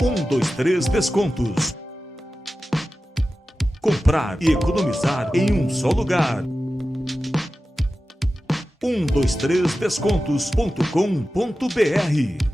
123 Descontos. Comprar e economizar em um só lugar. 123descontos.com.br.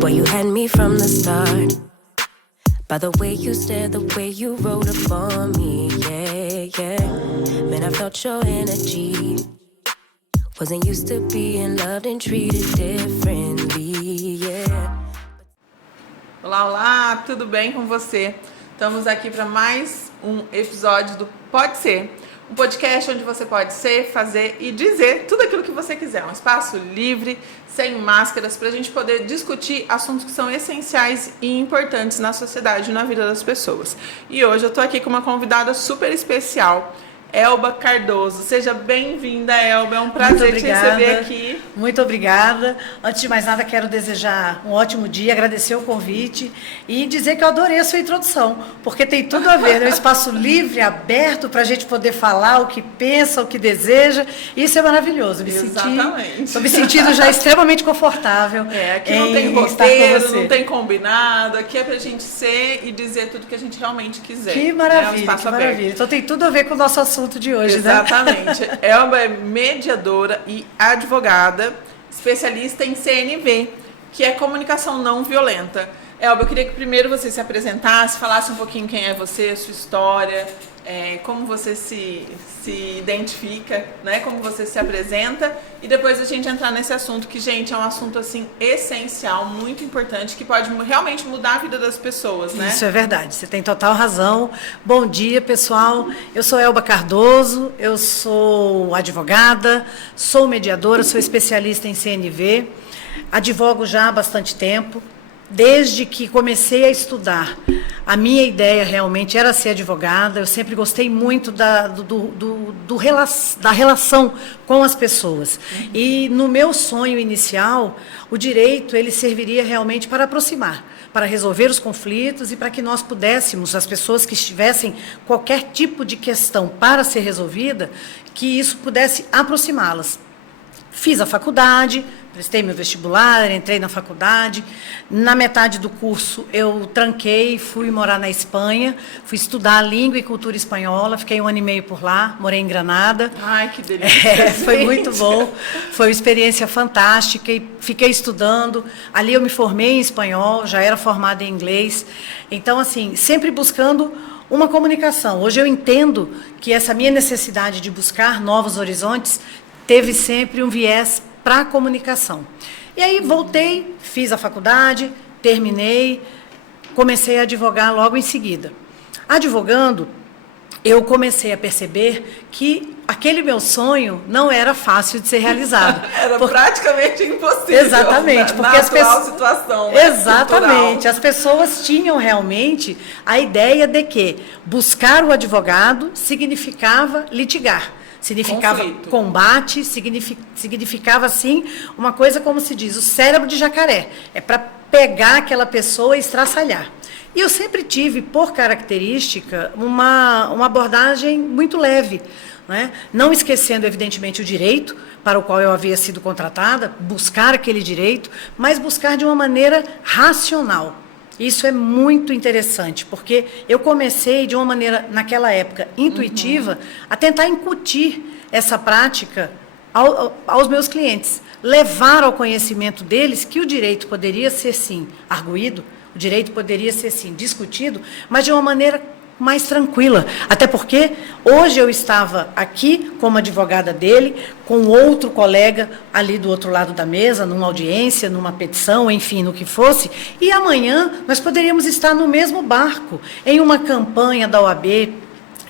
Boy, you had me from the start. By the way you stared, the way you wrote upon me, yeah, yeah. Man, I felt your energy. Wasn't used to being loved and treated differently, yeah. Olá, olá, tudo bem com você? Estamos aqui para mais um episódio do Pode Ser, um podcast onde você pode ser, fazer e dizer tudo aquilo que você quiser. Um espaço livre, sem máscaras, para a gente poder discutir assuntos que são essenciais e importantes na sociedade e na vida das pessoas. E hoje eu estou aqui com uma convidada super especial, Elba Cardoso. Seja bem-vinda, Elba. É um prazer te receber aqui. Muito obrigada. Antes de mais nada, quero desejar um ótimo dia, agradecer o convite e dizer que eu adorei a sua introdução, porque tem tudo a ver, é um espaço livre, aberto, para a gente poder falar o que pensa, o que deseja. Isso é maravilhoso. Estou me sentindo já extremamente confortável. Aqui não tem roteiro, não tem combinado. Aqui é para a gente ser e dizer tudo que a gente realmente quiser. Que maravilha, que maravilha. Então tem tudo a ver com o nosso assunto de hoje, exatamente, né? Elba é mediadora e advogada, especialista em CNV, que é comunicação não violenta. Elba, eu queria que primeiro você se apresentasse, falasse um pouquinho quem é você, sua história, como você se identifica, né? Como você se apresenta, e depois a gente entrar nesse assunto que, gente, é um assunto assim essencial, muito importante, que pode realmente mudar a vida das pessoas, né? Isso é verdade, você tem total razão. Bom dia, pessoal. Eu sou Elba Cardoso, eu sou advogada, sou mediadora, sou especialista em CNV, advogo já há bastante tempo. Desde que comecei a estudar, a minha ideia realmente era ser advogada. Eu sempre gostei muito da relação com as pessoas. E no meu sonho inicial, o direito ele serviria realmente para aproximar, para resolver os conflitos e para que nós pudéssemos, as pessoas que estivessem qualquer tipo de questão para ser resolvida, que isso pudesse aproximá-las. Fiz a faculdade, prestei meu vestibular, entrei na faculdade. Na metade do curso eu tranquei, fui morar na Espanha, fui estudar língua e cultura espanhola, fiquei 1 ano e meio por lá, morei em Granada. Ai, que delícia! Foi muito bom, foi uma experiência fantástica e fiquei estudando. Ali eu me formei em espanhol, já era formada em inglês. Então, assim, sempre buscando uma comunicação. Hoje eu entendo que essa minha necessidade de buscar novos horizontes teve sempre um viés para a comunicação. E aí voltei, fiz a faculdade, terminei, comecei a advogar logo em seguida. Advogando, eu comecei a perceber que aquele meu sonho não era fácil de ser realizado. Era praticamente impossível. Exatamente. Porque na atual situação. Exatamente. Cultural. As pessoas tinham realmente a ideia de que buscar o advogado significava litigar. Significava conflito. Combate, significava, assim, uma coisa como se diz, o cérebro de jacaré. É para pegar aquela pessoa e estraçalhar. E eu sempre tive, por característica, uma abordagem muito leve, né? Não esquecendo, evidentemente, o direito para o qual eu havia sido contratada, buscar aquele direito, mas buscar de uma maneira racional. Isso é muito interessante, porque eu comecei de uma maneira, naquela época, intuitiva, a tentar incutir essa prática aos meus clientes. Levar ao conhecimento deles que o direito poderia ser, sim, arguído, o direito poderia ser, sim, discutido, mas de uma maneira mais tranquila. Até porque hoje eu estava aqui como advogada dele, com outro colega ali do outro lado da mesa, numa audiência, numa petição, enfim, no que fosse, e amanhã nós poderíamos estar no mesmo barco, em uma campanha da OAB,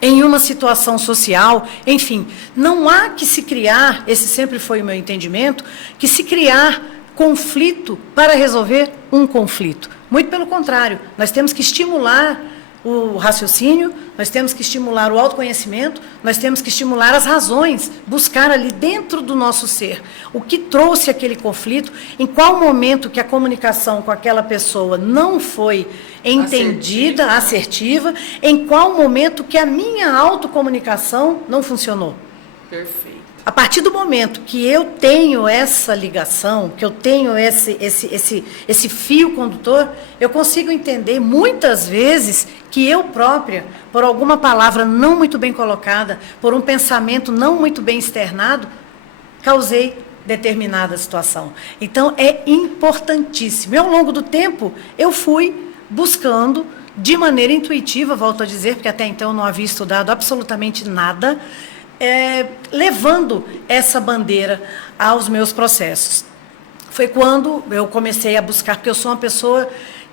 em uma situação social, enfim. Não há que se criar, esse sempre foi o meu entendimento, que se criar conflito para resolver um conflito. Muito pelo contrário, nós temos que estimular o raciocínio, nós temos que estimular o autoconhecimento, nós temos que estimular as razões, buscar ali dentro do nosso ser o que trouxe aquele conflito, em qual momento que a comunicação com aquela pessoa não foi entendida, assertiva, em qual momento que a minha autocomunicação não funcionou. Perfeito. A partir do momento que eu tenho essa ligação, que eu tenho esse fio condutor, eu consigo entender muitas vezes que eu própria, por alguma palavra não muito bem colocada, por um pensamento não muito bem externado, causei determinada situação. Então, é importantíssimo. E, ao longo do tempo, eu fui buscando, de maneira intuitiva, volto a dizer, porque até então eu não havia estudado absolutamente nada, levando essa bandeira aos meus processos. Foi quando eu comecei a buscar, porque eu sou uma pessoa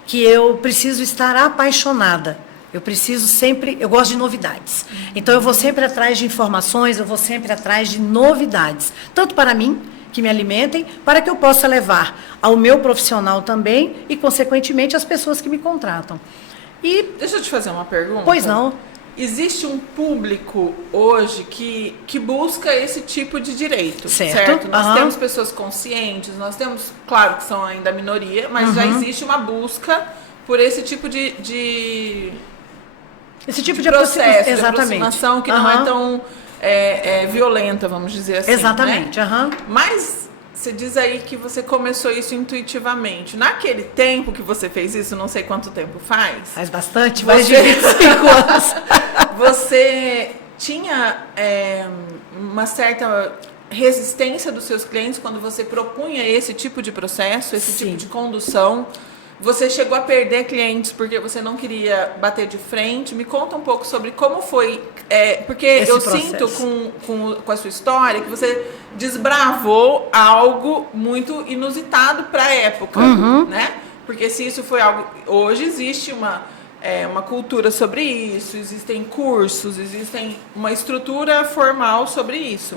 que eu preciso estar apaixonada. Eu preciso sempre, eu gosto de novidades. Então, eu vou sempre atrás de informações, eu vou sempre atrás de novidades. Tanto para mim, que me alimentem, para que eu possa levar ao meu profissional também e, consequentemente, às pessoas que me contratam. E, deixa eu te fazer uma pergunta. Pois não. Existe um público hoje que busca esse tipo de direito, certo? Nós temos pessoas conscientes, nós temos, claro que são ainda a minoria, mas já existe uma busca por esse tipo de esse tipo de processo, exatamente, de aproximação que não é tão violenta, vamos dizer assim. Exatamente, né? Mas você diz aí que você começou isso intuitivamente. Naquele tempo que você fez isso, não sei quanto tempo faz. Faz bastante, mais de 25 anos. Você tinha uma certa resistência dos seus clientes quando você propunha esse tipo de processo, esse tipo de condução. Você chegou a perder clientes porque você não queria bater de frente. Me conta um pouco sobre como foi, porque esse eu processo. Sinto com a sua história que você desbravou algo muito inusitado para a época, né? Porque se isso foi algo... Hoje existe uma cultura sobre isso, existem cursos, existem uma estrutura formal sobre isso.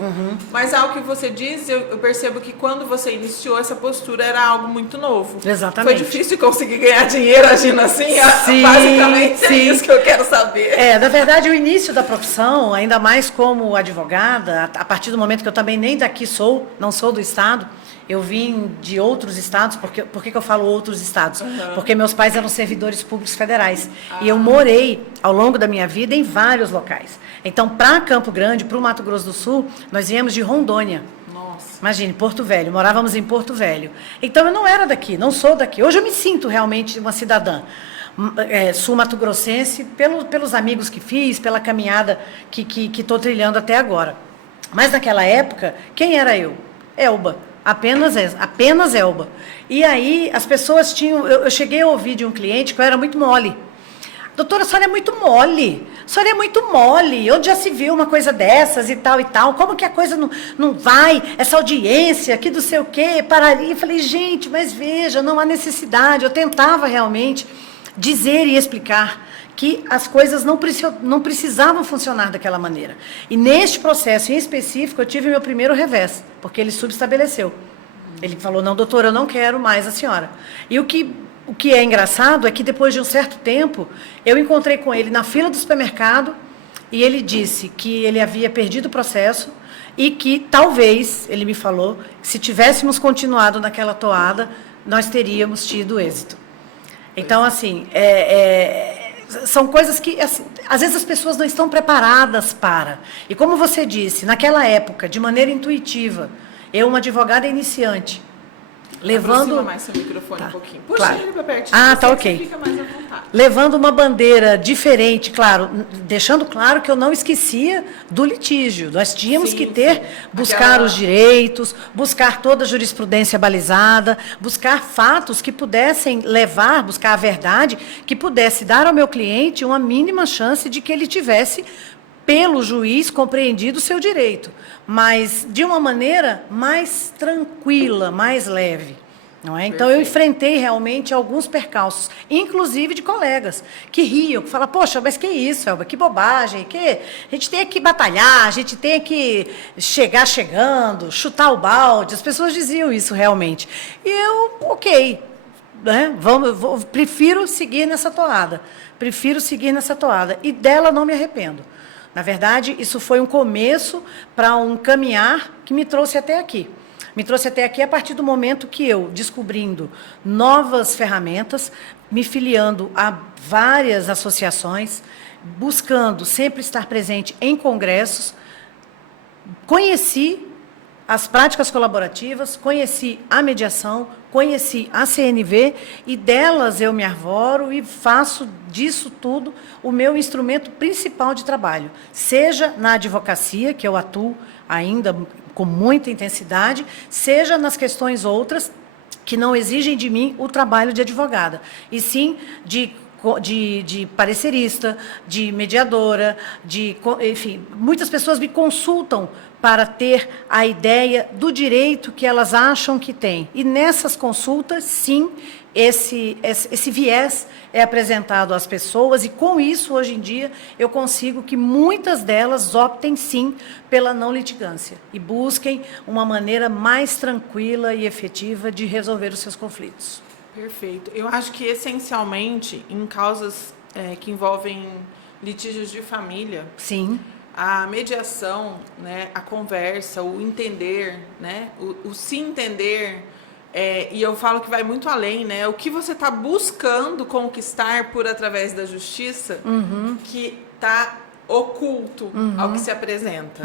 Mas ao que você diz, eu percebo que quando você iniciou essa postura era algo muito novo. Exatamente. Foi difícil conseguir ganhar dinheiro agindo assim? Sim, basicamente é isso que eu quero saber. Na verdade, o início da profissão, ainda mais como advogada, a partir do momento que eu também nem daqui não sou do estado, eu vim de outros estados. Por que eu falo outros estados? Porque meus pais eram servidores públicos federais. E eu morei, ao longo da minha vida, em vários locais. Então, para Campo Grande, para o Mato Grosso do Sul, nós viemos de Rondônia. Nossa. Imagine, Porto Velho. Morávamos em Porto Velho. Então, eu não era daqui, não sou daqui. Hoje eu me sinto realmente uma cidadã sul-mato-grossense, pelos amigos que fiz, pela caminhada que estou trilhando até agora. Mas, naquela época, quem era eu? Elba. Apenas Elba. E aí as pessoas tinham... Eu cheguei a ouvir de um cliente que eu era muito mole. Doutora, a senhora é muito mole. A senhora é muito mole. Onde já se viu uma coisa dessas e tal e tal? Como que a coisa não vai? Essa audiência aqui do sei o quê, pararia. Eu falei, gente, mas veja, não há necessidade. Eu tentava realmente dizer e explicar que as coisas não precisavam funcionar daquela maneira. E neste processo em específico, eu tive meu primeiro revés, porque ele subestabeleceu. Ele falou, não, doutora, eu não quero mais a senhora. E o que é engraçado é que depois de um certo tempo, eu encontrei com ele na fila do supermercado e ele disse que ele havia perdido o processo e que talvez, ele me falou, se tivéssemos continuado naquela toada, nós teríamos tido êxito. Então, assim, são coisas que, assim, às vezes as pessoas não estão preparadas para. E como você disse, naquela época, de maneira intuitiva, eu, uma advogada iniciante, Aproxima mais seu microfone um pouquinho. Puxa claro. ele para perto. Tá ok. Você fica mais à vontade. Levando uma bandeira diferente, claro, deixando claro que eu não esquecia do litígio. Nós tínhamos que buscar os direitos, buscar toda a jurisprudência balizada, buscar fatos que pudessem buscar a verdade, que pudesse dar ao meu cliente uma mínima chance de que ele tivesse, pelo juiz, compreendido o seu direito, mas de uma maneira mais tranquila, mais leve. Não é? Então, eu enfrentei realmente alguns percalços, inclusive de colegas, que riam, que falavam, poxa, mas que isso, Elba, que bobagem, a gente tem que batalhar, a gente tem que chegar chegando, chutar o balde, as pessoas diziam isso realmente. E eu, ok, né? Prefiro seguir nessa toada, e dela não me arrependo. Na verdade, isso foi um começo para um caminhar que me trouxe até aqui. Me trouxe até aqui a partir do momento que eu, descobrindo novas ferramentas, me filiando a várias associações, buscando sempre estar presente em congressos, conheci as práticas colaborativas, conheci a mediação, conheci a CNV e delas eu me arvoro e faço disso tudo o meu instrumento principal de trabalho, seja na advocacia, que eu atuo ainda com muita intensidade, seja nas questões outras que não exigem de mim o trabalho de advogada, e sim de parecerista, de mediadora, enfim, muitas pessoas me consultam para ter a ideia do direito que elas acham que têm. E nessas consultas, sim, esse viés é apresentado às pessoas e, com isso, hoje em dia, eu consigo que muitas delas optem, sim, pela não litigância e busquem uma maneira mais tranquila e efetiva de resolver os seus conflitos. Perfeito. Eu acho que, essencialmente, em causas que envolvem litígios de família, sim, a mediação, né, a conversa, o entender, né, o se entender, e eu falo que vai muito além, né, o que você está buscando conquistar através da justiça, que está oculto ao que se apresenta.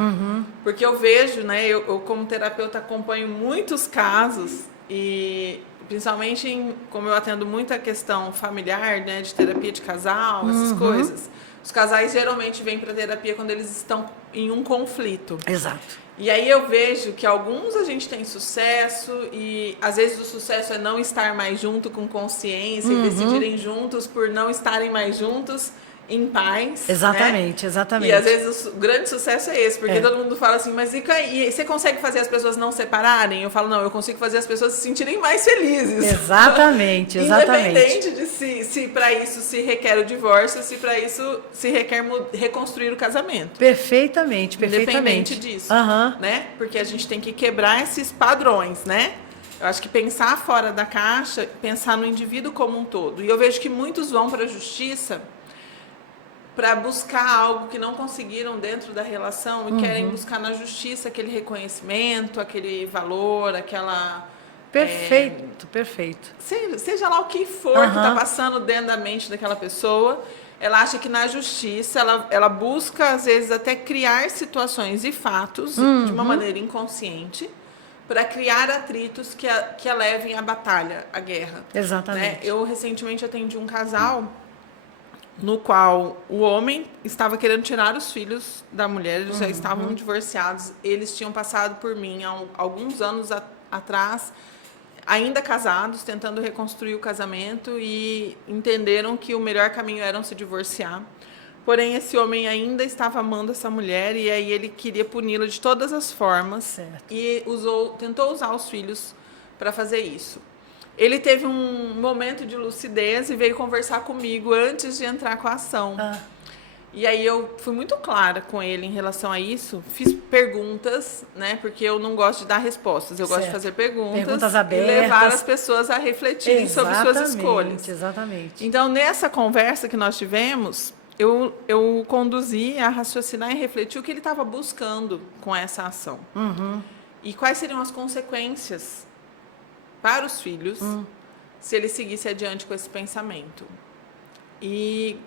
Porque eu vejo, né, eu como terapeuta acompanho muitos casos e principalmente como eu atendo muita questão familiar, né, de terapia de casal, essas coisas. Os casais geralmente vêm para terapia quando eles estão em um conflito. Exato. E aí eu vejo que alguns a gente tem sucesso e às vezes o sucesso é não estar mais junto com consciência e decidirem juntos por não estarem mais juntos em paz. Exatamente, né? exatamente. E às vezes o grande sucesso é esse, porque todo mundo fala assim, mas e você consegue fazer as pessoas não separarem? Eu falo, não, eu consigo fazer as pessoas se sentirem mais felizes. Exatamente, exatamente. Independente de se para isso se requer o divórcio, se para isso se requer reconstruir o casamento. Perfeitamente, perfeitamente. Independente disso, né? Porque a gente tem que quebrar esses padrões, né? Eu acho que pensar fora da caixa, pensar no indivíduo como um todo. E eu vejo que muitos vão para a justiça para buscar algo que não conseguiram dentro da relação e querem buscar na justiça aquele reconhecimento, aquele valor, aquela... Perfeito, perfeito. Seja lá o que for que está passando dentro da mente daquela pessoa, ela acha que na justiça ela busca, às vezes, até criar situações e fatos de uma maneira inconsciente para criar atritos que a levem à batalha, à guerra. Exatamente. Né? Eu, recentemente, atendi um casal no qual o homem estava querendo tirar os filhos da mulher, eles já estavam divorciados, eles tinham passado por mim há alguns anos atrás, ainda casados, tentando reconstruir o casamento e entenderam que o melhor caminho era se divorciar. Porém, esse homem ainda estava amando essa mulher e aí ele queria puni-la de todas as formas. Certo. E tentou usar os filhos para fazer isso. Ele teve um momento de lucidez e veio conversar comigo antes de entrar com a ação. E aí eu fui muito clara com ele em relação a isso. Fiz perguntas, né? Porque eu não gosto de dar respostas. Eu gosto de fazer perguntas abertas. E levar as pessoas a refletirem sobre suas escolhas. Exatamente. Então, nessa conversa que nós tivemos, eu conduzi a raciocinar e refletir o que ele estava buscando com essa ação. E quais seriam as consequências para os filhos se ele seguisse adiante com esse pensamento. E,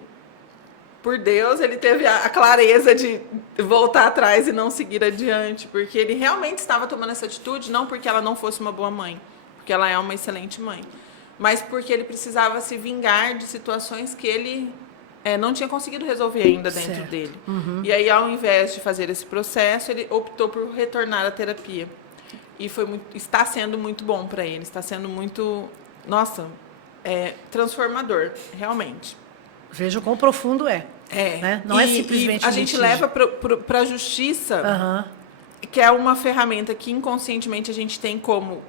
por Deus, ele teve a clareza de voltar atrás e não seguir adiante, porque ele realmente estava tomando essa atitude, não porque ela não fosse uma boa mãe, porque ela é uma excelente mãe, mas porque ele precisava se vingar de situações que ele não tinha conseguido resolver ainda dentro dele. E aí, ao invés de fazer esse processo, ele optou por retornar à terapia. E está sendo muito bom para ele, está sendo muito, transformador, realmente. Veja o quão profundo é. Né? Não é simplesmente a gente leva para a justiça, que é uma ferramenta que inconscientemente a gente tem como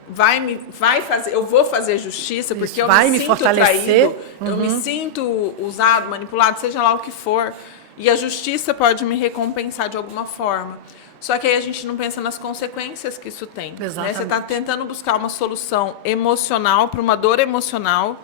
eu vou fazer justiça porque eu me sinto traído, eu me sinto usado, manipulado, seja lá o que for, e a justiça pode me recompensar de alguma forma. Só que aí a gente não pensa nas consequências que isso tem. Né? Você está tentando buscar uma solução emocional para uma dor emocional,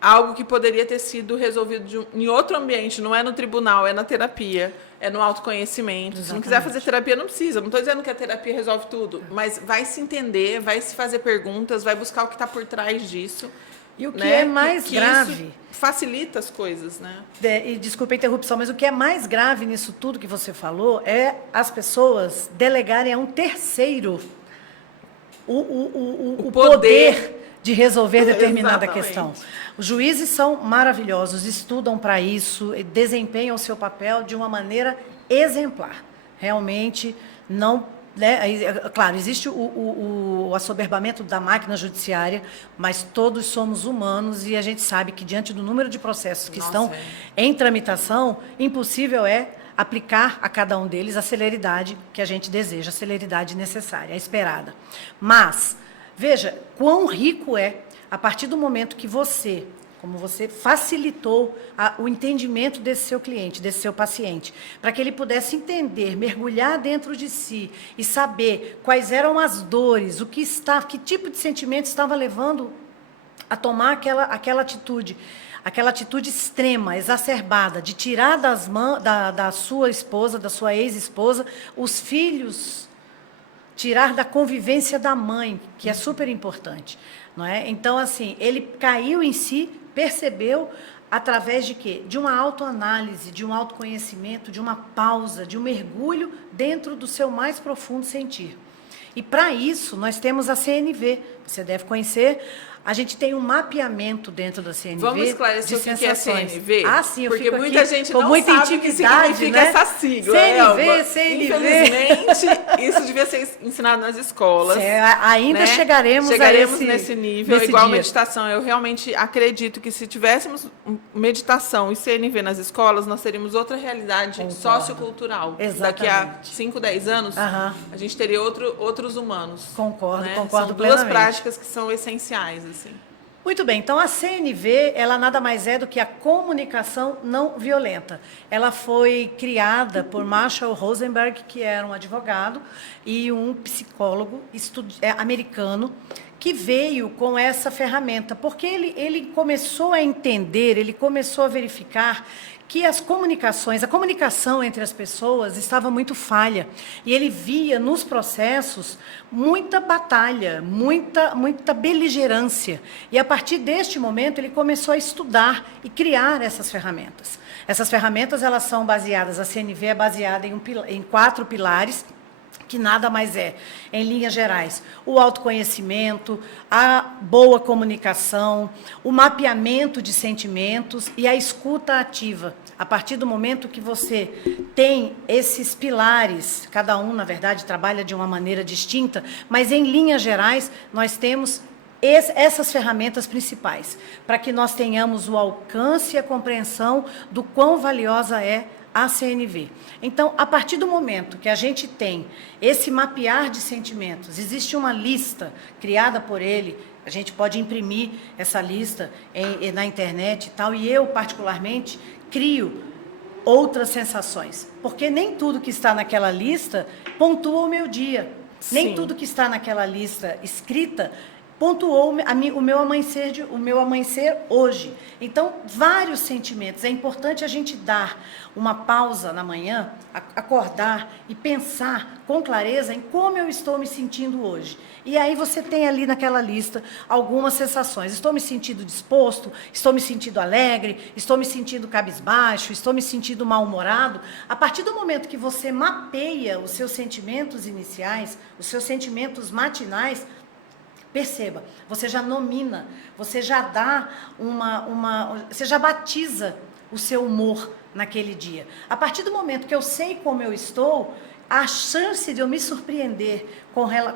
algo que poderia ter sido resolvido em outro ambiente, não é no tribunal, é na terapia, é no autoconhecimento. Exatamente. Se não quiser fazer terapia, não precisa. Não estou dizendo que a terapia resolve tudo, mas vai se entender, vai se fazer perguntas, vai buscar o que está por trás disso. E o que é mais grave... Isso facilita as coisas, né? E desculpa a interrupção, mas o que é mais grave nisso tudo que você falou é as pessoas delegarem a um terceiro o poder de resolver determinada questão. Os juízes são maravilhosos, estudam para isso, desempenham o seu papel de uma maneira exemplar. Realmente, não... Claro, existe o assoberbamento da máquina judiciária, mas todos somos humanos e a gente sabe que, diante do número de processos que estão em tramitação, impossível é aplicar a cada um deles a celeridade que a gente deseja, a celeridade necessária, a esperada. Mas, veja, quão rico é, a partir do momento que você, como você facilitou o entendimento desse seu cliente, desse seu paciente, para que ele pudesse entender, mergulhar dentro de si e saber quais eram as dores, que tipo de sentimento estava levando a tomar aquela atitude extrema, exacerbada, de tirar das mãos da sua esposa, da sua ex-esposa, os filhos, tirar da convivência da mãe, que é super importante. Não é? Então, assim, ele caiu em si, percebeu através de quê? De uma autoanálise, de um autoconhecimento, de uma pausa, de um mergulho dentro do seu mais profundo sentir. E, para isso, nós temos a CNV, você deve conhecer. A gente tem um mapeamento dentro da CNV. Vamos esclarecer o que é CNV? Sim, eu porque fico muita aqui gente com não muita sabe o que significa, né? Essa sigla. CNV. Infelizmente, isso devia ser ensinado nas escolas. Ainda chegaremos nesse nível, igual dia. Meditação. Eu realmente acredito que se tivéssemos meditação e CNV nas escolas, nós teríamos outra realidade sociocultural. Exatamente. Daqui a 5, 10 anos, a gente teria outros humanos. Concordo são plenamente. Duas práticas que são essenciais. Assim. Muito bem, então a CNV, ela nada mais é do que a comunicação não violenta. Ela foi criada por Marshall Rosenberg, que era um advogado e um psicólogo americano, que veio com essa ferramenta, porque ele começou a entender, ele começou a verificar que a comunicação entre as pessoas estava muito falha. E ele via nos processos muita batalha, muita beligerância. E, a partir deste momento, ele começou a estudar e criar essas ferramentas. Essas ferramentas, elas são baseadas, a CNV é baseada em 4 pilares, que nada mais é, em linhas gerais, o autoconhecimento, a boa comunicação, o mapeamento de sentimentos e a escuta ativa. A partir do momento que você tem esses pilares, cada um, na verdade, trabalha de uma maneira distinta, mas, em linhas gerais, nós temos essas ferramentas principais, para que nós tenhamos o alcance e a compreensão do quão valiosa é a CNV. Então, a partir do momento que a gente tem esse mapear de sentimentos, existe uma lista criada por ele, a gente pode imprimir essa lista na internet e tal, e eu, particularmente, crio outras sensações, porque nem tudo que está naquela lista pontua o meu dia, nem tudo que está naquela lista escrita pontuou o meu amanhecer hoje. Então, vários sentimentos. É importante a gente dar uma pausa na manhã, acordar e pensar com clareza em como eu estou me sentindo hoje. E aí você tem ali naquela lista algumas sensações. Estou me sentindo disposto, estou me sentindo alegre, estou me sentindo cabisbaixo, estou me sentindo mal-humorado. A partir do momento que você mapeia os seus sentimentos iniciais, os seus sentimentos matinais, Perceba, você já nomina, você já dá você já batiza o seu humor naquele dia. A partir do momento que eu sei como eu estou, a chance de eu me surpreender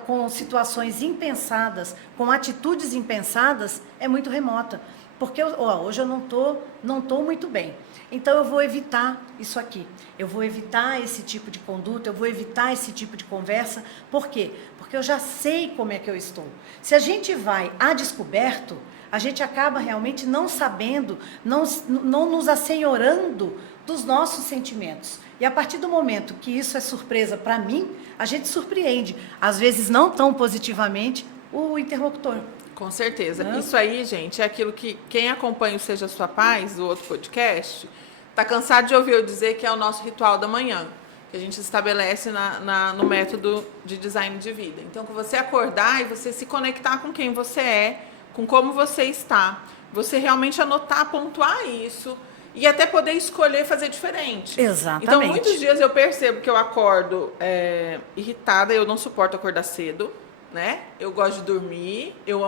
com situações impensadas, com atitudes impensadas, é muito remota. Porque hoje eu não tô muito bem. Então eu vou evitar isso aqui. Eu vou evitar esse tipo de conduta, eu vou evitar esse tipo de conversa. Por quê? Porque eu já sei como é que eu estou. Se a gente vai a descoberto, a gente acaba realmente não sabendo, não nos assenhorando dos nossos sentimentos. E a partir do momento que isso é surpresa para mim, a gente surpreende, às vezes não tão positivamente, o interlocutor. Com certeza. Isso aí, gente, é aquilo que quem acompanha o Seja Sua Paz, do outro podcast, está cansado de ouvir eu dizer que é o nosso ritual da manhã, que a gente estabelece no método de design de vida. Então, que você acordar e você se conectar com quem você é, com como você está, você realmente anotar, pontuar isso e até poder escolher fazer diferente. Exatamente. Então, muitos dias eu percebo que eu acordo irritada, eu não suporto acordar cedo, né? Eu gosto de dormir, eu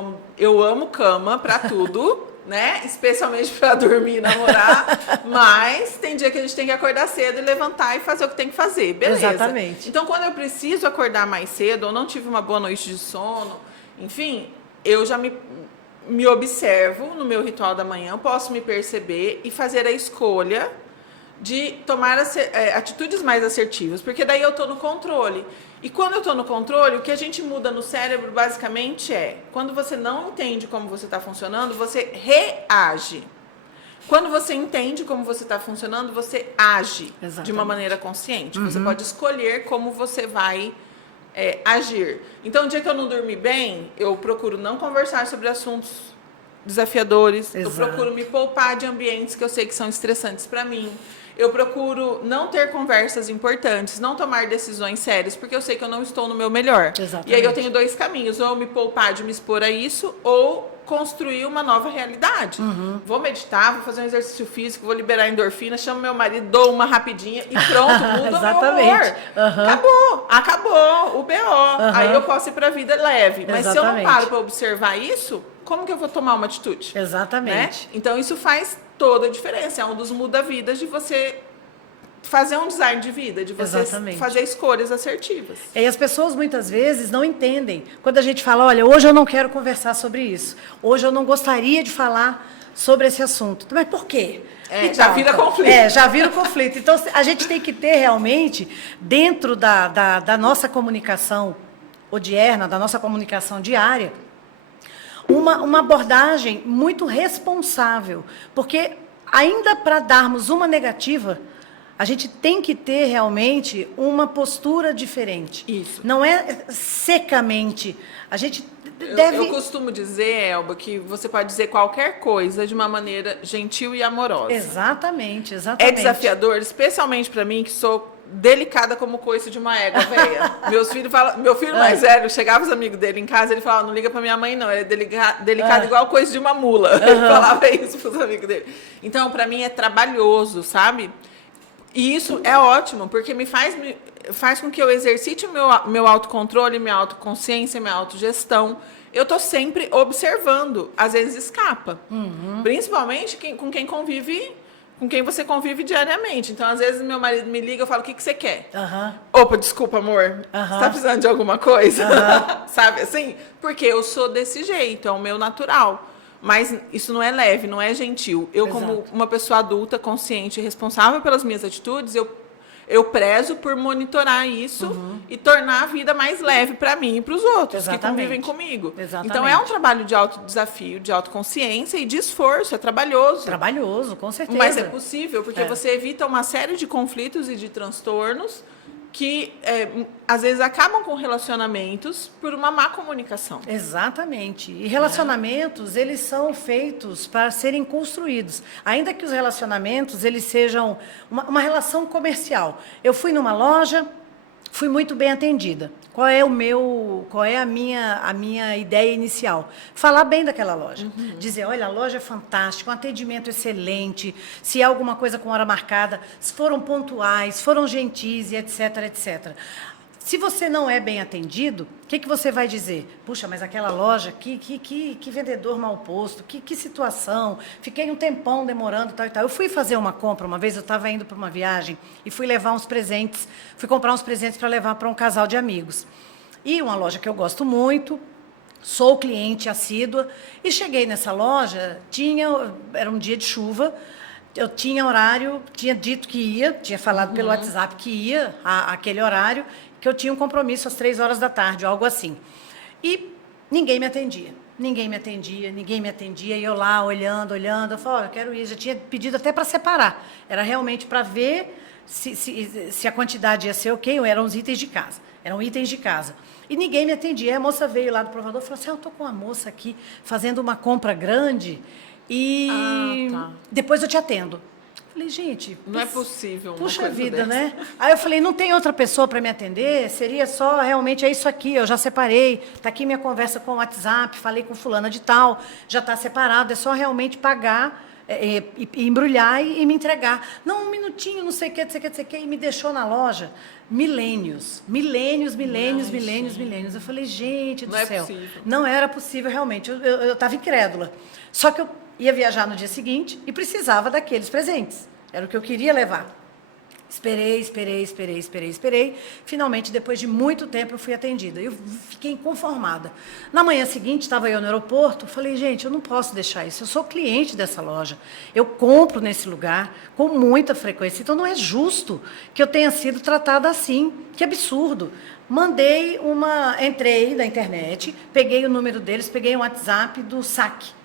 amo cama pra tudo, né? Especialmente pra dormir e namorar, mas tem dia que a gente tem que acordar cedo e levantar e fazer o que tem que fazer, beleza? Exatamente. Então, quando eu preciso acordar mais cedo, ou não tive uma boa noite de sono, enfim, eu já me observo no meu ritual da manhã, posso me perceber e fazer a escolha de tomar atitudes mais assertivas, porque daí eu estou no controle. E quando eu estou no controle, o que a gente muda no cérebro basicamente quando você não entende como você está funcionando, você reage. Quando você entende como você está funcionando, você age. Exatamente. De uma maneira consciente. Você pode escolher como você vai agir. Então, o dia que eu não dormi bem, eu procuro não conversar sobre assuntos desafiadores. Exato. Eu procuro me poupar de ambientes que eu sei que são estressantes para mim. Eu procuro não ter conversas importantes, não tomar decisões sérias, porque eu sei que eu não estou no meu melhor. Exatamente. E aí eu tenho dois caminhos, ou me poupar de me expor a isso, ou construir uma nova realidade. Vou meditar, vou fazer um exercício físico, vou liberar endorfina, chamo meu marido, dou uma rapidinha e pronto, muda o meu humor. Acabou o BO. Aí eu posso ir para a vida leve. Mas se eu não paro para observar isso, como que eu vou tomar uma atitude? Exatamente. Né? Então isso faz toda a diferença. É um dos muda-vidas de você fazer um design de vida, de você fazer escolhas assertivas. E as pessoas muitas vezes não entendem. Quando a gente fala, olha, hoje eu não quero conversar sobre isso. Hoje eu não gostaria de falar sobre esse assunto. Mas por quê? Já vira conflito. Já vira conflito. Então, a gente tem que ter realmente, dentro da nossa comunicação odierna, da nossa comunicação diária, uma abordagem muito responsável, porque ainda para darmos uma negativa, a gente tem que ter realmente uma postura diferente. Isso. Não é secamente. A gente deve... Eu costumo dizer, Elba, que você pode dizer qualquer coisa de uma maneira gentil e amorosa. Exatamente. É desafiador, especialmente para mim, que sou delicada como coice de uma égua velha. Meu filho mais velho, chegava os amigos dele em casa, ele falava, não liga pra minha mãe não, ele é delicado igual coice de uma mula. Ele falava isso pros amigos dele. Então, pra mim é trabalhoso, sabe? E isso é ótimo, porque me faz com que eu exercite o meu autocontrole, minha autoconsciência, minha autogestão. Eu tô sempre observando, às vezes escapa. Principalmente com quem você convive diariamente. Então, às vezes, meu marido me liga, eu falo, o que você quer? Opa, desculpa, amor. Você tá precisando de alguma coisa? Sabe assim? Porque eu sou desse jeito, é o meu natural. Mas isso não é leve, não é gentil. Eu, como uma pessoa adulta, consciente e responsável pelas minhas atitudes, eu prezo por monitorar isso e tornar a vida mais leve para mim e para os outros que convivem comigo. Então, é um trabalho de autodesafio, de autoconsciência e de esforço. É trabalhoso. Trabalhoso, com certeza. Mas é possível, porque você evita uma série de conflitos e de transtornos que, às vezes, acabam com relacionamentos por uma má comunicação. Exatamente. E relacionamentos, eles são feitos para serem construídos. Ainda que os relacionamentos, eles sejam uma relação comercial. Eu fui numa loja, fui muito bem atendida. Qual é a minha ideia inicial? Falar bem daquela loja. Dizer, olha, a loja é fantástica, um atendimento excelente, se há alguma coisa com hora marcada, foram pontuais, foram gentis, e etc, etc. Se você não é bem atendido, o que você vai dizer? Puxa, mas aquela loja, que vendedor mal posto, que situação, fiquei um tempão demorando, tal e tal. Eu fui fazer uma compra uma vez, eu estava indo para uma viagem e fui levar uns presentes, fui comprar uns presentes para levar para um casal de amigos. E uma loja que eu gosto muito, sou cliente assídua, e cheguei nessa loja, era um dia de chuva, eu tinha horário, tinha dito que ia, tinha falado pelo WhatsApp que ia àquele horário, que eu tinha um compromisso às 3 horas da tarde, algo assim. E ninguém me atendia, e eu lá olhando, eu falei, eu quero ir, já tinha pedido até para separar, era realmente para ver se a quantidade ia ser ok, eram itens de casa. E ninguém me atendia, aí a moça veio lá do provador e falou assim, eu estou com uma moça aqui fazendo uma compra grande e depois eu te atendo. Falei, gente... Não é possível uma puxa coisa vida, dessa. né? Aí eu falei, não tem outra pessoa para me atender? Seria só, realmente, é isso aqui, eu já separei, está aqui minha conversa com o WhatsApp, falei com fulana de tal, já está separado, é só realmente pagar, e embrulhar e me entregar. Não, um minutinho, não sei o que, e me deixou na loja milênios. Eu falei, gente do céu. Possível. Não era possível, realmente. Eu estava incrédula. Só que eu ia viajar no dia seguinte e precisava daqueles presentes. Era o que eu queria levar. Esperei. Finalmente, depois de muito tempo, eu fui atendida. Eu fiquei inconformada. Na manhã seguinte, estava eu no aeroporto, falei, gente, eu não posso deixar isso. Eu sou cliente dessa loja. Eu compro nesse lugar com muita frequência. Então, não é justo que eu tenha sido tratada assim. Que absurdo. Entrei na internet, peguei o número deles, peguei o WhatsApp do saque.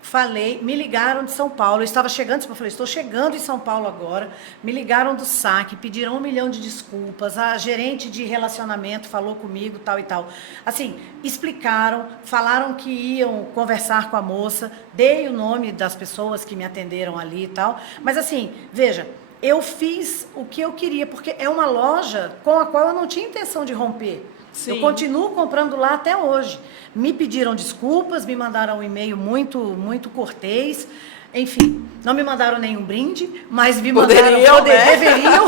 Falei, me ligaram de São Paulo, eu estava chegando, eu falei, estou chegando em São Paulo agora, me ligaram do saque, pediram 1 milhão de desculpas, a gerente de relacionamento falou comigo, tal e tal. Assim, explicaram, falaram que iam conversar com a moça, dei o nome das pessoas que me atenderam ali e tal, mas assim, veja, eu fiz o que eu queria, porque é uma loja com a qual eu não tinha intenção de romper. Sim. Eu continuo comprando lá até hoje. Me pediram desculpas, me mandaram um e-mail muito cortês. Enfim, não me mandaram nenhum brinde, mas me mandaram... Deveriam.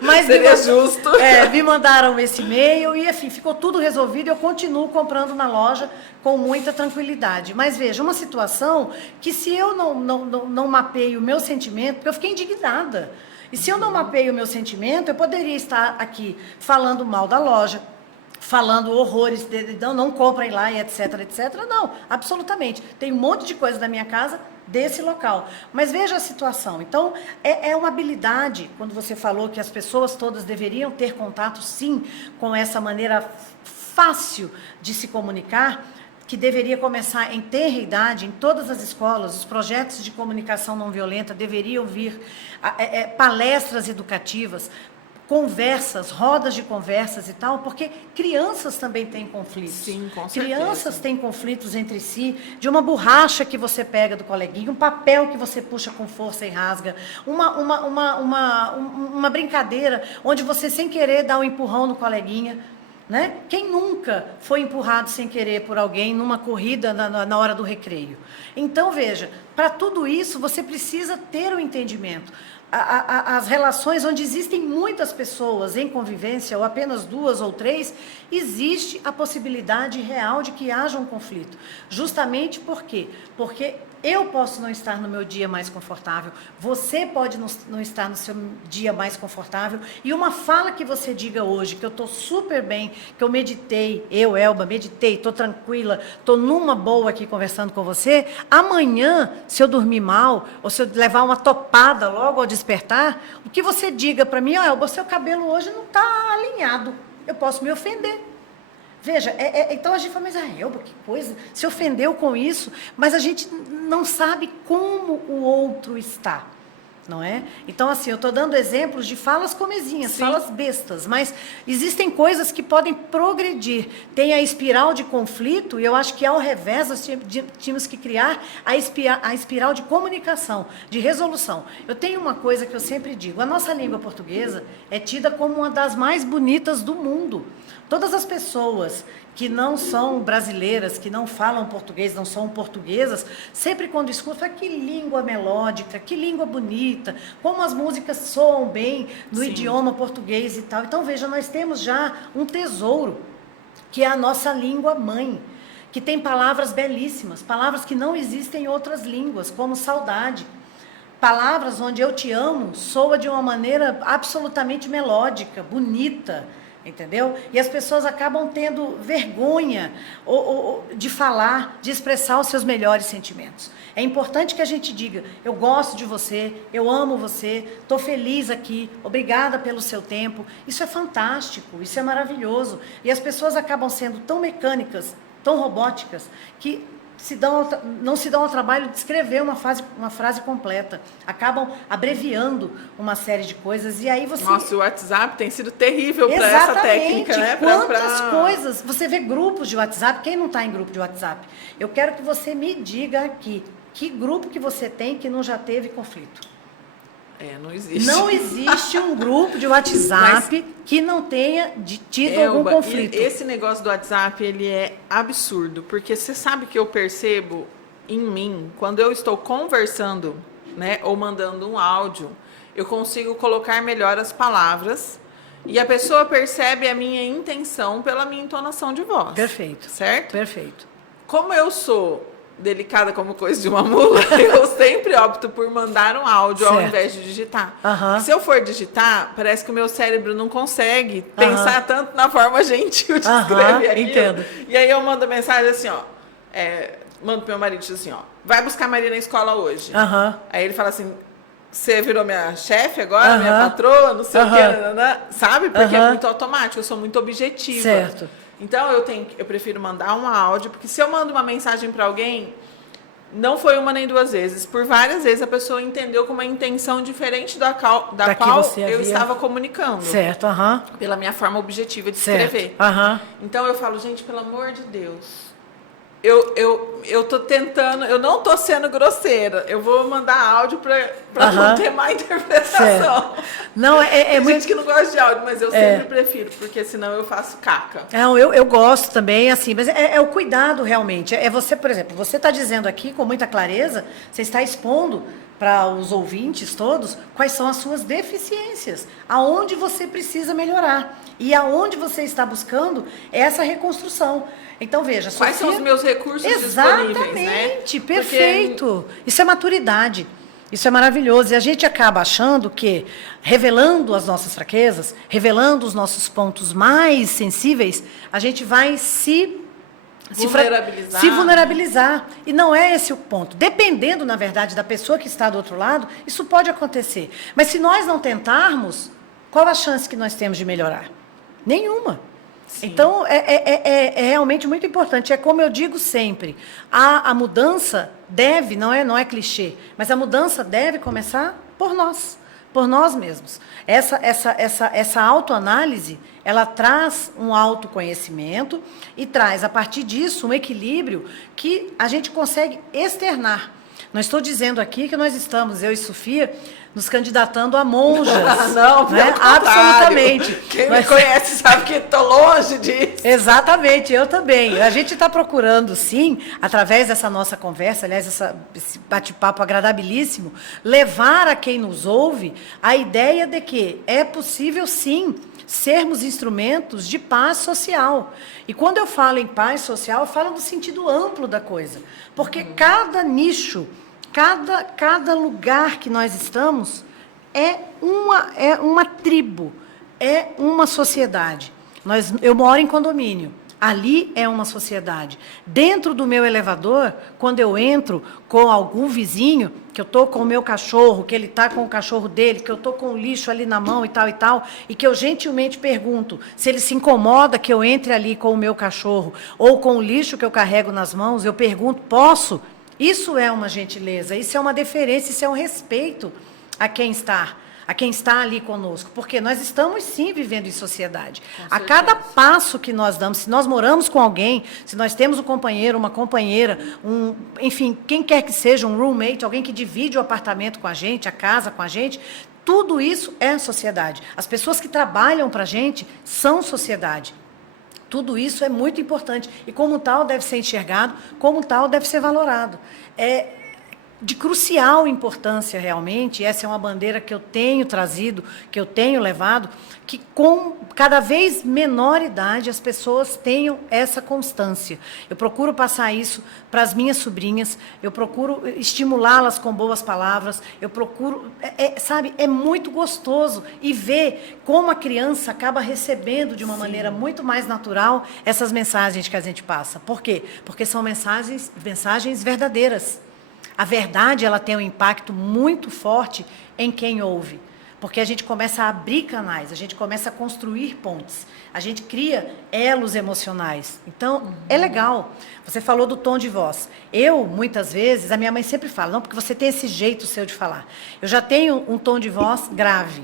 Mas seria justo. Me mandaram esse e-mail e, enfim, ficou tudo resolvido. Eu continuo comprando na loja com muita tranquilidade. Mas, veja, uma situação que se eu não mapeio o meu sentimento, porque eu fiquei indignada. E se eu não mapeio o meu sentimento, eu poderia estar aqui falando mal da loja, falando horrores, não comprem lá e etc. Não, absolutamente. Tem um monte de coisa da minha casa desse local. Mas veja a situação. Então, é uma habilidade, quando você falou que as pessoas todas deveriam ter contato, sim, com essa maneira fácil de se comunicar, que deveria começar em tenra idade, em todas as escolas, os projetos de comunicação não violenta deveriam vir, palestras educativas, conversas, rodas de conversas e tal, porque crianças também têm conflitos. Sim, com certeza. Crianças têm conflitos entre si, de uma borracha que você pega do coleguinha, um papel que você puxa com força e rasga, uma brincadeira onde você, sem querer, dá um empurrão no coleguinha. Né? Quem nunca foi empurrado sem querer por alguém numa corrida na hora do recreio? Então, veja, para tudo isso você precisa ter o entendimento. As relações onde existem muitas pessoas em convivência, ou apenas 2 ou 3, existe a possibilidade real de que haja um conflito. Justamente por quê? Porque eu posso não estar no meu dia mais confortável, você pode não estar no seu dia mais confortável, e uma fala que você diga hoje, que eu estou super bem, que eu meditei, Elba, meditei, estou tranquila, estou numa boa aqui conversando com você, amanhã, se eu dormir mal, ou se eu levar uma topada logo ao despertar, o que você diga para mim, Elba, seu cabelo hoje não está alinhado, eu posso me ofender. Veja, então a gente fala, mas Elba, que coisa, se ofendeu com isso, mas a gente não sabe como o outro está, não é? Então, assim, eu estou dando exemplos de falas comezinhas, sim, falas bestas, mas existem coisas que podem progredir. Tem a espiral de conflito, e eu acho que ao revés nós tínhamos que criar a espiral de comunicação, de resolução. Eu tenho uma coisa que eu sempre digo, a nossa língua portuguesa é tida como uma das mais bonitas do mundo. Todas as pessoas que não são brasileiras, que não falam português, não são portuguesas, sempre quando escutam, que língua melódica, que língua bonita, como as músicas soam bem no idioma português e tal. Então, veja, nós temos já um tesouro, que é a nossa língua mãe, que tem palavras belíssimas, palavras que não existem em outras línguas, como saudade. Palavras onde eu te amo soa de uma maneira absolutamente melódica, bonita, entendeu? E as pessoas acabam tendo vergonha de falar, de expressar os seus melhores sentimentos. É importante que a gente diga, eu gosto de você, eu amo você, estou feliz aqui, obrigada pelo seu tempo. Isso é fantástico, isso é maravilhoso. E as pessoas acabam sendo tão mecânicas, tão robóticas, que não se dão ao trabalho de escrever uma frase completa. Acabam abreviando uma série de coisas. E aí você... Nossa, o WhatsApp tem sido terrível para essa técnica, né? Quantas coisas... Você vê grupos de WhatsApp, quem não está em grupo de WhatsApp? Eu quero que você me diga aqui, que grupo que você tem que não já teve conflito? Não existe. Não existe um grupo de WhatsApp que não tenha tido algum conflito. Esse negócio do WhatsApp, ele é absurdo, porque você sabe que eu percebo em mim, quando eu estou conversando, né, ou mandando um áudio, eu consigo colocar melhor as palavras e a pessoa percebe a minha intenção pela minha entonação de voz. Perfeito. Certo? Perfeito. Como eu sou delicada como coisa de uma mula, eu sempre opto por mandar um áudio ao invés de digitar. Se eu for digitar, parece que o meu cérebro não consegue pensar tanto na forma gentil de escrever aquilo. Entendo. E aí eu mando mensagem assim, ó, mando pro meu marido assim, ó, vai buscar a Maria na escola hoje. Aí ele fala assim, você virou minha chefe agora, minha patroa, não sei o quê, sabe? Porque é muito automático, eu sou muito objetiva. Certo. Então, eu prefiro mandar um áudio, porque se eu mando uma mensagem para alguém, não foi uma nem duas vezes. Por várias vezes, a pessoa entendeu com uma intenção diferente da qual eu estava comunicando. Certo, Pela minha forma objetiva de escrever. Então, eu falo, gente, pelo amor de Deus, eu tô tentando, eu não tô sendo grosseira, eu vou mandar áudio para não ter má interpretação. Certo. Não, Tem muito... gente que não gosta de áudio, mas eu sempre prefiro, porque senão eu faço caca. Não, eu gosto também, assim, mas é o cuidado realmente. É você, por exemplo, você está dizendo aqui com muita clareza, você está expondo para os ouvintes todos quais são as suas deficiências, aonde você precisa melhorar e aonde você está buscando essa reconstrução. Então, veja, quais são os meus recursos disponíveis, né? Exatamente, perfeito. Isso é maturidade. Isso é maravilhoso. E a gente acaba achando que, revelando as nossas fraquezas, revelando os nossos mais sensíveis, a gente vai se vulnerabilizar. E não é esse o ponto. Dependendo, na verdade, da pessoa que está do outro lado, isso pode acontecer. Mas se nós não tentarmos, qual a chance que nós temos de melhorar? Nenhuma. Sim. Então, é realmente muito importante. É como eu digo sempre, a mudança deve, não é clichê, mas a mudança deve começar por nós mesmos. Essa autoanálise, ela traz um autoconhecimento e traz, a partir disso, um equilíbrio que a gente consegue externar. Não estou dizendo aqui que nós estamos, eu e Sofia, nos candidatando a monjas. Não, né? Absolutamente. Quem me conhece sabe que estou longe disso. Exatamente, eu também. A gente está procurando, sim, através dessa nossa conversa, aliás, esse bate-papo agradabilíssimo, levar a quem nos ouve a ideia de que é possível, sim, sermos instrumentos de paz social. E quando eu falo em paz social, eu falo no sentido amplo da coisa. Porque cada nicho, cada lugar que nós estamos é uma tribo, é uma sociedade. Eu moro em condomínio. Ali é uma sociedade. Dentro do meu elevador, quando eu entro com algum vizinho, que eu estou com o meu cachorro, que ele está com o cachorro dele, que eu estou com o lixo ali na mão e tal, e que eu gentilmente pergunto se ele se incomoda que eu entre ali com o meu cachorro, ou com o lixo que eu carrego nas mãos, eu pergunto, posso? Isso é uma gentileza, isso é uma deferência, isso é um respeito a quem está ali conosco, porque nós estamos, sim, vivendo em sociedade. A cada passo que nós damos, se nós moramos com alguém, se nós temos um companheiro, uma companheira, enfim, quem quer que seja, um roommate, alguém que divide o apartamento com a gente, a casa com a gente, tudo isso é sociedade. As pessoas que trabalham para a gente são sociedade. Tudo isso é muito importante. E como tal deve ser enxergado, como tal deve ser valorado. É de crucial importância, realmente, essa é uma bandeira que eu tenho trazido, que eu tenho levado, que com cada vez menor idade as pessoas tenham essa constância. Eu procuro passar isso para as minhas sobrinhas, eu procuro estimulá-las com boas palavras, eu procuro, sabe, é muito gostoso e ver como a criança acaba recebendo de uma maneira muito mais natural essas mensagens que a gente passa. Por quê? Porque são mensagens verdadeiras. A verdade, ela tem um impacto muito forte em quem ouve, porque a gente começa a abrir canais, a gente começa a construir pontes, a gente cria elos emocionais. Então, é legal. Você falou do tom de voz. Eu, muitas vezes, a minha mãe sempre fala, não, porque você tem esse jeito seu de falar. Eu já tenho um tom de voz grave.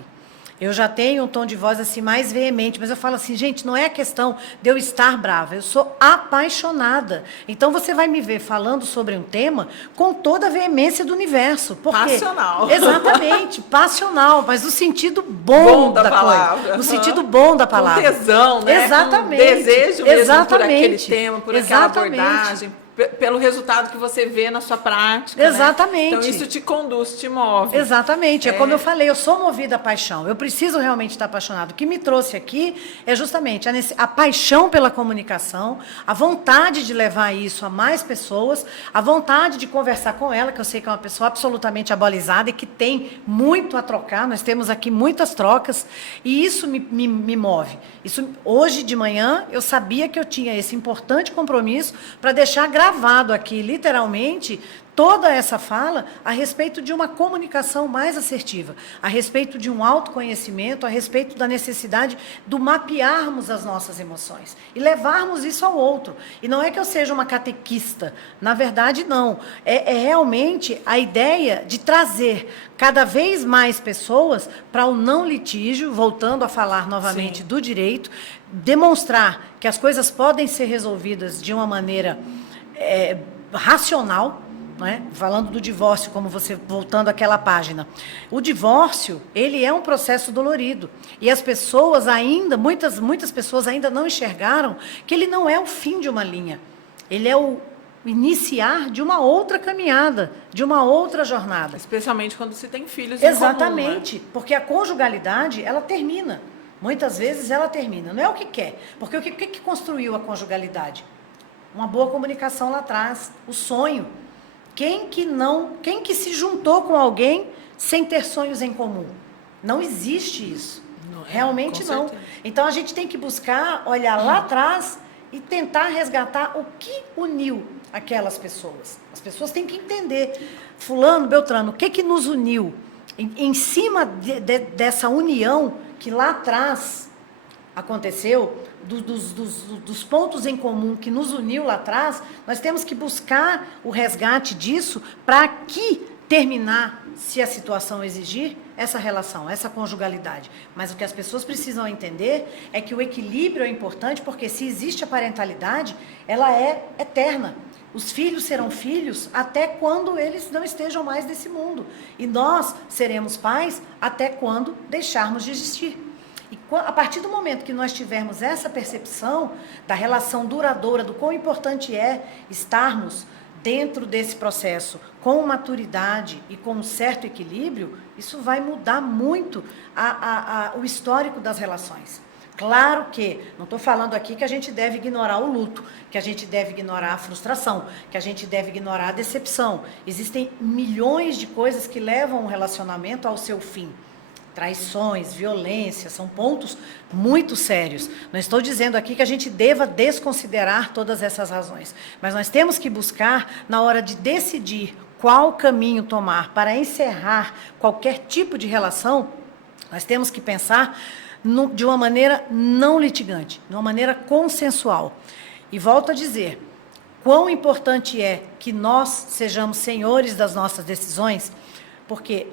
Eu já tenho um tom de voz assim mais veemente, mas eu falo assim, gente, não é a questão de eu estar brava, eu sou apaixonada. Então você vai me ver falando sobre um tema com toda a veemência do universo. Passional. Exatamente, passional, mas no sentido bom da palavra. Coisa. No sentido bom da palavra. Com tesão, né? Exatamente. Com desejo mesmo Exatamente. por aquele tema, por Exatamente. aquela abordagem. Pelo resultado que você vê na sua prática. Exatamente. Né? Então, isso te conduz, te move. Exatamente. É como eu falei, eu sou movida à paixão. Eu preciso realmente estar apaixonado. O que me trouxe aqui é justamente a paixão pela comunicação, a vontade de levar isso a mais pessoas, a vontade de conversar com ela, que eu sei que é uma pessoa absolutamente abalizada e que tem muito a trocar. Nós temos aqui muitas trocas e isso me move. Isso, hoje de manhã, eu sabia que eu tinha esse importante compromisso para deixar gravado aqui, literalmente, toda essa fala a respeito de uma comunicação mais assertiva, a respeito de um autoconhecimento, a respeito da necessidade de mapearmos as nossas emoções e levarmos isso ao outro. E não é que eu seja uma catequista, na verdade, não. É realmente a ideia de trazer cada vez mais pessoas para o não litígio, voltando a falar novamente do direito, demonstrar que as coisas podem ser resolvidas de uma maneira racional, não é? Falando do divórcio, como você, voltando àquela página. O divórcio, ele é um processo dolorido. E as pessoas ainda, muitas pessoas ainda não enxergaram que ele não é o fim de uma linha. Ele é o iniciar de uma outra caminhada, de uma outra jornada. Especialmente quando se tem filhos. Exatamente, em comum, né? porque a conjugalidade, ela termina. Muitas vezes ela termina. Não é o que quer. Porque o que construiu a conjugalidade? Uma boa comunicação lá atrás, o sonho. Quem que se juntou com alguém sem ter sonhos em comum? Não existe isso. Realmente não. Então a gente tem que buscar, olhar lá atrás e tentar resgatar o que uniu aquelas pessoas. As pessoas têm que entender, fulano, beltrano, o que nos uniu? Em cima dessa união que lá atrás aconteceu, dos pontos em comum que nos uniu lá atrás, nós temos que buscar o resgate disso para aqui terminar, se a situação exigir, essa relação, essa conjugalidade. Mas o que as pessoas precisam entender é que o equilíbrio é importante, porque se existe a parentalidade, ela é eterna. Os filhos serão filhos até quando eles não estejam mais nesse mundo. E nós seremos pais até quando deixarmos de existir. E a partir do momento que nós tivermos essa percepção da relação duradoura, do quão importante é estarmos dentro desse processo com maturidade e com um certo equilíbrio, isso vai mudar muito o histórico das relações. Claro que, não estou falando aqui que a gente deve ignorar o luto, que a gente deve ignorar a frustração, que a gente deve ignorar a decepção. Existem milhões de coisas que levam um relacionamento ao seu fim. Traições, violência, são pontos muito sérios. Não estou dizendo aqui que a gente deva desconsiderar todas essas razões, mas nós temos que buscar, na hora de decidir qual caminho tomar para encerrar qualquer tipo de relação, nós temos que pensar de uma maneira não litigante, de uma maneira consensual. E volto a dizer, quão importante é que nós sejamos senhores das nossas decisões, porque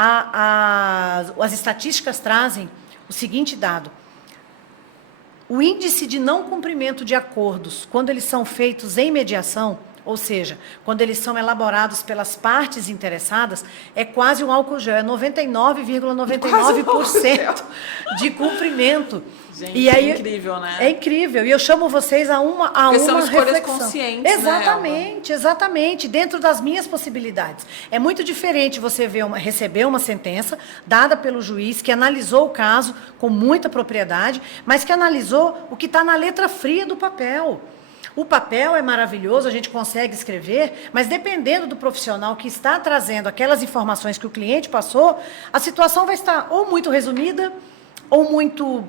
as estatísticas trazem o seguinte dado: o índice de não cumprimento de acordos, quando eles são feitos em mediação, ou seja, quando eles são elaborados pelas partes interessadas, é quase um álcool gel, é 99,99% de cumprimento. Gente, e aí, é incrível, né? É incrível. E eu chamo vocês a uma são escolhas reflexão. conscientes, exatamente, exatamente, dentro das minhas possibilidades. É muito diferente você receber uma sentença dada pelo juiz que analisou o caso com muita propriedade, mas que analisou o que está na letra fria do papel. O papel é maravilhoso, a gente consegue escrever, mas dependendo do profissional que está trazendo aquelas informações que o cliente passou, a situação vai estar ou muito resumida, ou muito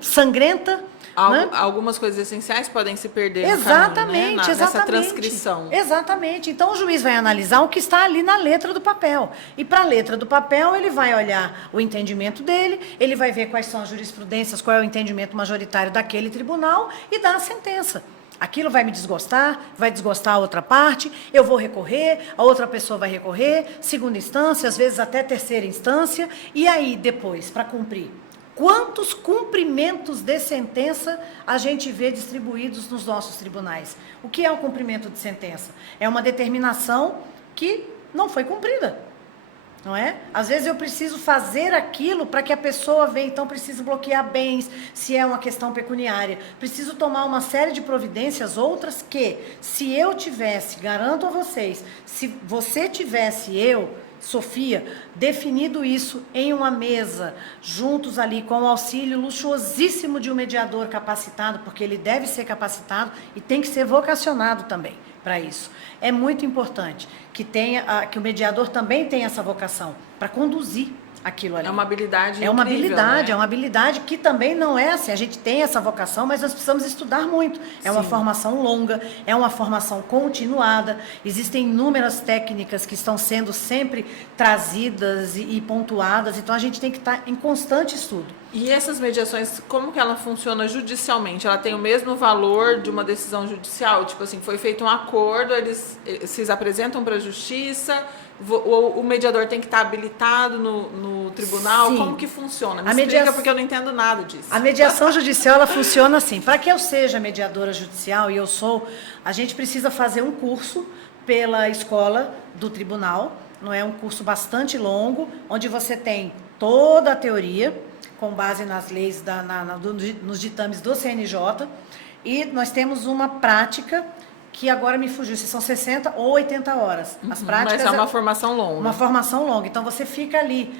sangrenta. Né? Algumas coisas essenciais podem se perder exatamente, no caminho, né? exatamente. Nessa transcrição. Exatamente. Então, o juiz vai analisar o que está ali na letra do papel. E para a letra do papel, ele vai olhar o entendimento dele, ele vai ver quais são as jurisprudências, qual é o entendimento majoritário daquele tribunal e dar a sentença. Aquilo vai me desgostar, vai desgostar a outra parte, eu vou recorrer, a outra pessoa vai recorrer, segunda instância, às vezes até terceira instância, e aí, depois, para cumprir. Quantos cumprimentos de sentença a gente vê distribuídos nos nossos tribunais? O que é o cumprimento de sentença? É uma determinação que não foi cumprida, não é? Às vezes eu preciso fazer aquilo para que a pessoa venha, então preciso bloquear bens, se é uma questão pecuniária. Preciso tomar uma série de providências, outras que, se eu tivesse, garanto a vocês, se você tivesse, Sofia, definido isso em uma mesa, juntos ali, com o auxílio luxuosíssimo de um mediador capacitado, porque ele deve ser capacitado e tem que ser vocacionado também para isso. É muito importante que o mediador também tenha essa vocação para conduzir aquilo ali. É uma habilidade É uma incrível, habilidade, né? é uma habilidade que também não é assim, a gente tem essa vocação, mas nós precisamos estudar muito. É uma formação longa, é uma formação continuada, existem inúmeras técnicas que estão sendo sempre trazidas e pontuadas, então a gente tem que estar em constante estudo. E essas mediações, como que ela funciona judicialmente? Ela tem o mesmo valor de uma decisão judicial? Tipo assim, foi feito um acordo, vocês apresentam para a justiça, o mediador tem que estar habilitado no tribunal? Sim. Como que funciona? Me explica, porque eu não entendo nada disso. A mediação judicial, ela funciona assim. Para que eu seja mediadora judicial, e eu sou, a gente precisa fazer um curso pela escola do tribunal, não é um curso bastante longo, onde você tem toda a teoria, com base nas leis, nos ditames do CNJ, e nós temos uma prática que agora me fugiu, se são 60 ou 80 horas. As práticas, mas é uma formação longa. Uma formação longa. Então, você fica ali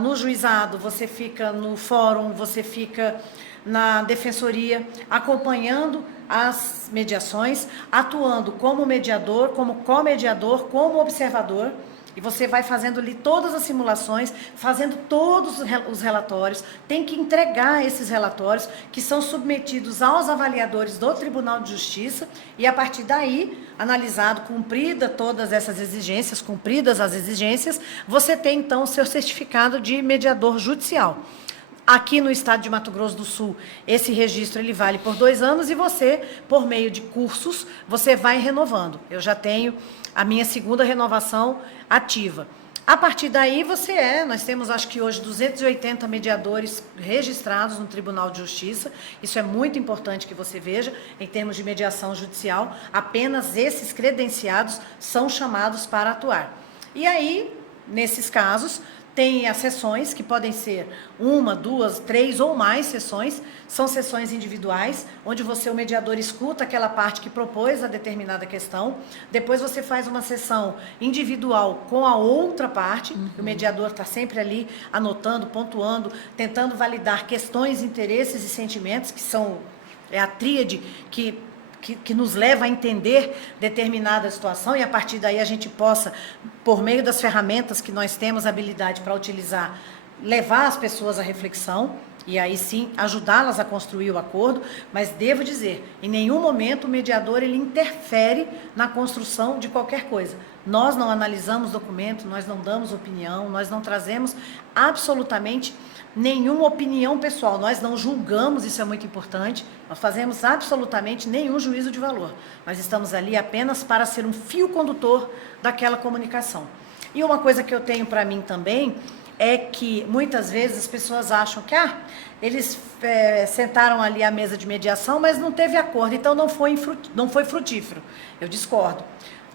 no juizado, você fica no fórum, você fica na defensoria, acompanhando as mediações, atuando como mediador, como co-mediador, como observador. E você vai fazendo ali todas as simulações, fazendo todos os relatórios, tem que entregar esses relatórios que são submetidos aos avaliadores do Tribunal de Justiça e a partir daí, analisado, cumpridas todas essas exigências, cumpridas as exigências, você tem então o seu certificado de mediador judicial. Aqui no estado de Mato Grosso do Sul, esse registro ele vale por 2 anos e você, por meio de cursos, você vai renovando. Eu já tenho a minha segunda renovação ativa. A partir daí nós temos acho que hoje 280 mediadores registrados no Tribunal de Justiça. Isso é muito importante que você veja, em termos de mediação judicial, apenas esses credenciados são chamados para atuar. E aí, nesses casos, tem as sessões, que podem ser 1, 2, 3 ou mais sessões. São sessões individuais, onde o mediador escuta aquela parte que propôs a determinada questão. Depois você faz uma sessão individual com a outra parte. O mediador está sempre ali anotando, pontuando, tentando validar questões, interesses e sentimentos, que são a tríade que nos leva a entender determinada situação e a partir daí a gente possa, por meio das ferramentas que nós temos habilidade para utilizar, levar as pessoas à reflexão e aí sim ajudá-las a construir o acordo, mas devo dizer, em nenhum momento o mediador ele interfere na construção de qualquer coisa. Nós não analisamos documento, nós não damos opinião, nós não trazemos absolutamente nenhuma opinião pessoal, nós não julgamos, isso é muito importante, nós fazemos absolutamente nenhum juízo de valor. Nós estamos ali apenas para ser um fio condutor daquela comunicação. E uma coisa que eu tenho para mim também é que muitas vezes as pessoas acham que eles sentaram ali à mesa de mediação, mas não teve acordo, então não foi frutífero. Eu discordo.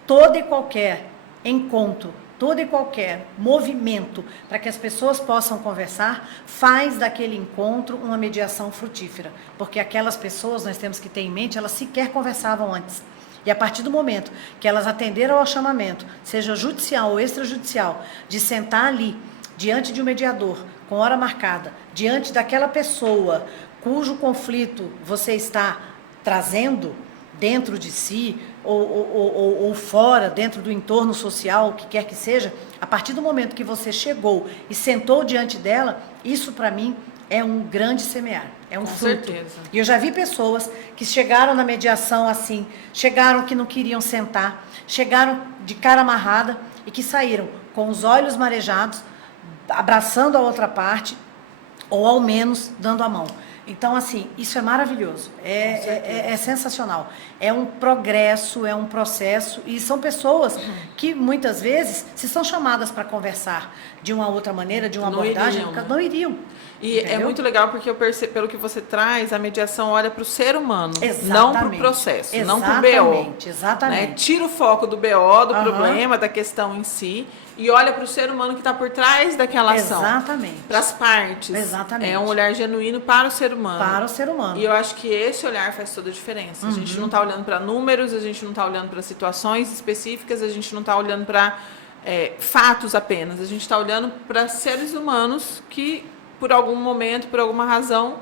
Todo e qualquer encontro, todo e qualquer movimento para que as pessoas possam conversar, faz daquele encontro uma mediação frutífera. Porque aquelas pessoas, nós temos que ter em mente, elas sequer conversavam antes. E a partir do momento que elas atenderam ao chamamento, seja judicial ou extrajudicial, de sentar ali, diante de um mediador, com hora marcada, diante daquela pessoa cujo conflito você está trazendo dentro de si, ou fora, dentro do entorno social, o que quer que seja, a partir do momento que você chegou e sentou diante dela, isso para mim é um grande semear, é um fruto. Certeza. E eu já vi pessoas que chegaram na mediação assim, chegaram que não queriam sentar, chegaram de cara amarrada e que saíram com os olhos marejados, abraçando a outra parte, ou ao menos dando a mão. Então, assim, isso é maravilhoso, é sensacional. É um progresso, é um processo, e são pessoas que, muitas vezes, se são chamadas para conversar de uma outra maneira, de uma abordagem, não iriam. E entendeu? É muito legal porque eu percebo, pelo que você traz, a mediação olha para o ser humano, não para o processo, não para o BO. Exatamente. Né? Tira o foco do BO, do problema, da questão em si, e olha para o ser humano que está por trás daquela ação. Exatamente. Para as partes. Exatamente. É um olhar genuíno para o ser humano. Para o ser humano. E eu acho que esse olhar faz toda a diferença. A gente não está olhando para números, a gente não está olhando para situações específicas, a gente não está olhando para fatos apenas. A gente está olhando para seres humanos que, por algum momento, por alguma razão,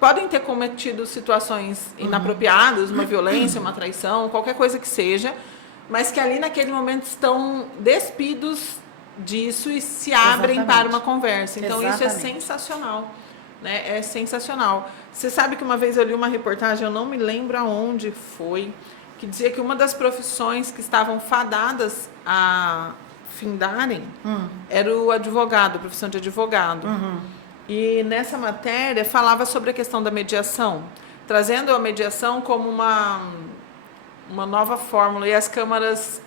podem ter cometido situações inapropriadas, uma violência, uma traição, qualquer coisa que seja, mas que ali naquele momento estão despidos disso e se abrem para uma conversa. Então isso é sensacional, né? É sensacional. Você sabe que uma vez eu li uma reportagem, eu não me lembro aonde foi, que dizia que uma das profissões que estavam fadadas a findarem era o advogado, a profissão de advogado. E nessa matéria falava sobre a questão da mediação, trazendo a mediação como uma nova fórmula. E as câmaras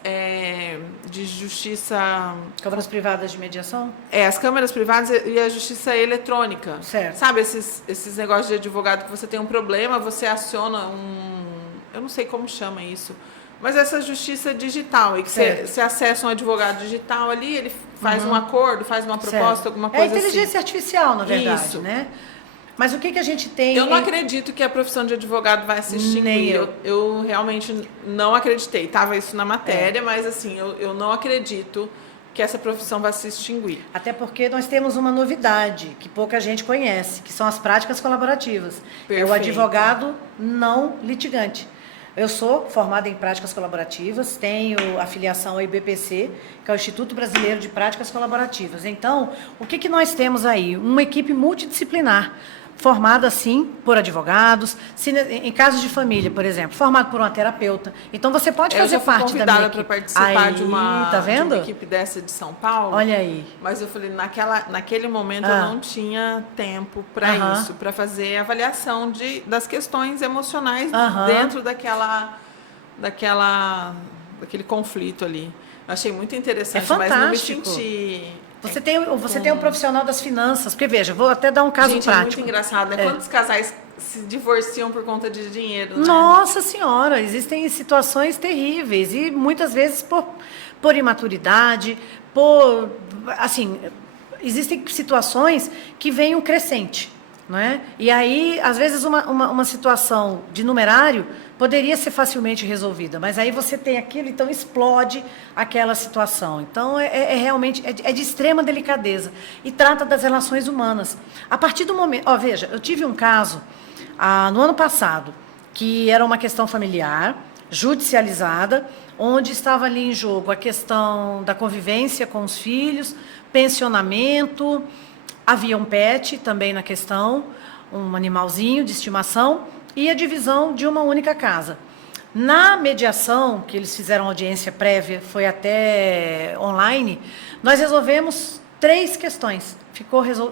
de justiça... Câmaras privadas de mediação? As câmaras privadas e a justiça eletrônica. Certo. Sabe, esses negócios de advogado que você tem um problema, você aciona eu não sei como chama isso, mas essa justiça digital, e que você acessa um advogado digital ali, ele faz um acordo, faz uma proposta, alguma coisa assim. É inteligência artificial, na verdade, isso. Né? Mas o que a gente tem... Eu não acredito que a profissão de advogado vai se extinguir. Nem eu. Eu realmente não acreditei. Estava isso na matéria, mas assim, eu não acredito que essa profissão vai se extinguir. Até porque nós temos uma novidade que pouca gente conhece, que são as práticas colaborativas. Perfeito. É o advogado não litigante. Eu sou formada em práticas colaborativas, tenho afiliação ao IBPC, que é o Instituto Brasileiro de Práticas Colaborativas. Então, o que nós temos aí? Uma equipe multidisciplinar, formada, sim, por advogados, em casos de família, por exemplo, formado por uma terapeuta. Então, você pode fazer parte da minha equipe. Eu fui convidada para participar de uma equipe dessa de São Paulo. Olha aí. Mas eu falei, naquele momento eu não tinha tempo para isso, para fazer avaliação das questões emocionais dentro daquele conflito ali. Eu achei muito interessante, mas não me senti... Você tem um profissional das finanças, porque veja, vou até dar um caso prático. É muito engraçado, né? Quantos casais se divorciam por conta de dinheiro, né? Nossa Senhora, existem situações terríveis e muitas vezes por imaturidade, existem situações que vêm um crescente, não é? E aí, às vezes, uma situação de numerário poderia ser facilmente resolvida, mas aí você tem aquilo, então explode aquela situação. Então, realmente de extrema delicadeza e trata das relações humanas. A partir do momento... veja, eu tive um caso no ano passado, que era uma questão familiar, judicializada, onde estava ali em jogo a questão da convivência com os filhos, pensionamento, havia um pet também na questão, um animalzinho de estimação, e a divisão de uma única casa. Na mediação, que eles fizeram audiência prévia, foi até online, nós resolvemos 3 questões.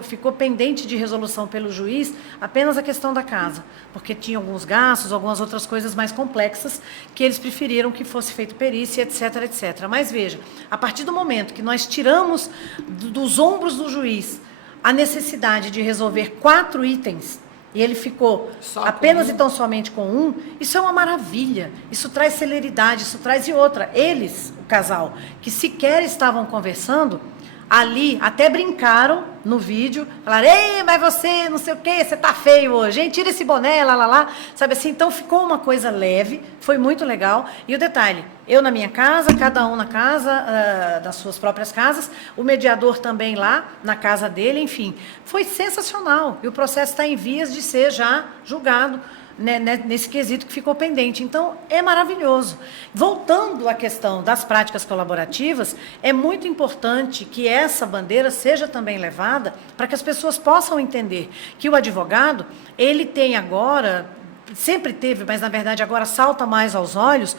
Ficou pendente de resolução pelo juiz apenas a questão da casa, porque tinha alguns gastos, algumas outras coisas mais complexas que eles preferiram que fosse feito perícia, etc, etc. Mas veja, a partir do momento que nós tiramos dos ombros do juiz a necessidade de resolver 4 itens, e ele ficou apenas e tão somente com 1, isso é uma maravilha, isso traz celeridade, isso traz outra. Eles, o casal, que sequer estavam conversando, ali até brincaram no vídeo, falaram, ei, mas você não sei o que, você tá feio hoje, hein? Tira esse boné, lá, sabe assim? Então ficou uma coisa leve, foi muito legal. E o detalhe, eu na minha casa, cada um na casa, das suas próprias casas, o mediador também lá, na casa dele, enfim. Foi sensacional. E o processo está em vias de ser já julgado, né, nesse quesito que ficou pendente. Então, é maravilhoso. Voltando à questão das práticas colaborativas, é muito importante que essa bandeira seja também levada para que as pessoas possam entender que o advogado, ele tem agora, sempre teve, mas na verdade agora salta mais aos olhos,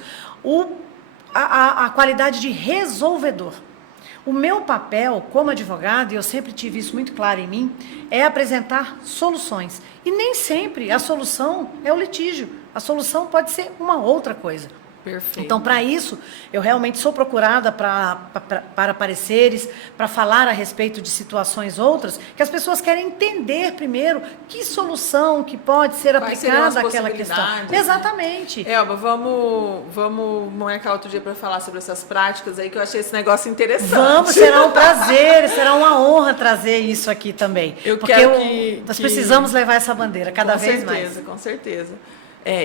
a qualidade de resolvedor. O meu papel como advogado, e eu sempre tive isso muito claro em mim, é apresentar soluções. E nem sempre a solução é o litígio. A solução pode ser uma outra coisa. Perfeito. Então, para isso, eu realmente sou procurada para pareceres, para falar a respeito de situações outras, que as pessoas querem entender primeiro que solução que pode ser aplicada àquela questão. Né? Exatamente. Elba, vamos marcar outro dia para falar sobre essas práticas aí, que eu achei esse negócio interessante. Vamos, será um prazer, será uma honra trazer isso aqui também. Nós precisamos levar essa bandeira cada vez mais. Com certeza.